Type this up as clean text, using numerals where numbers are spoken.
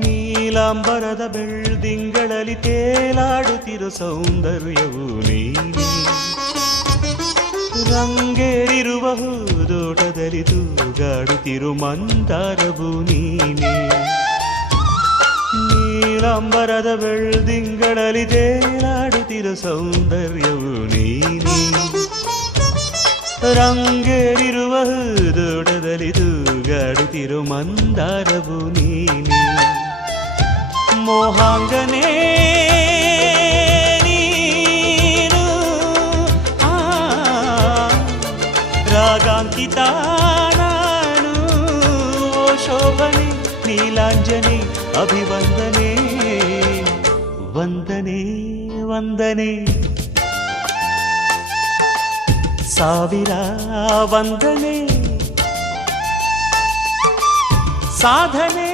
ನೀಲಾಂಬರದ ಬೆಳ್ದಿಂಗಳಲ್ಲಿ ತೇಲಾಡುತ್ತಿರೋ ಸೌಂದರ್ಯವು ನೀನೇ. ರಂಗೇರಿರುವ ಹೂದೋಟದಲ್ಲಿ ತೂಗಾಡುತ್ತಿರೋ ಮಂದಾರವು ನೀನೇ. ನೀಲಾಂಬರದ ಬೆಳ್ದಿಂಗಳಲ್ಲಿ ತೇಲಾಡುತ್ತಿರೋ ಸೌಂದರ್ಯವು ನೀನೇ. ರಂಗೇರಿರುವ ಹೂದೋಟದಲ್ಲಿ ತೂಗಾಡುತ್ತಿರೋ ಮಂದಾರವು ನೀನೇ. ಮೋಹಾಂಗನೇ ನೀನು, ರಾಗಾಂಕಿತ ನಾನು. ಓ ಶೋಭನೆ ನೀಲಾಂಜನೆ ಅಭಿವಂದನೆ ವಂದನೆ ವಂದನೆ. ಸಾವಿರ ವಂದನೆ ಸಾಧನೆ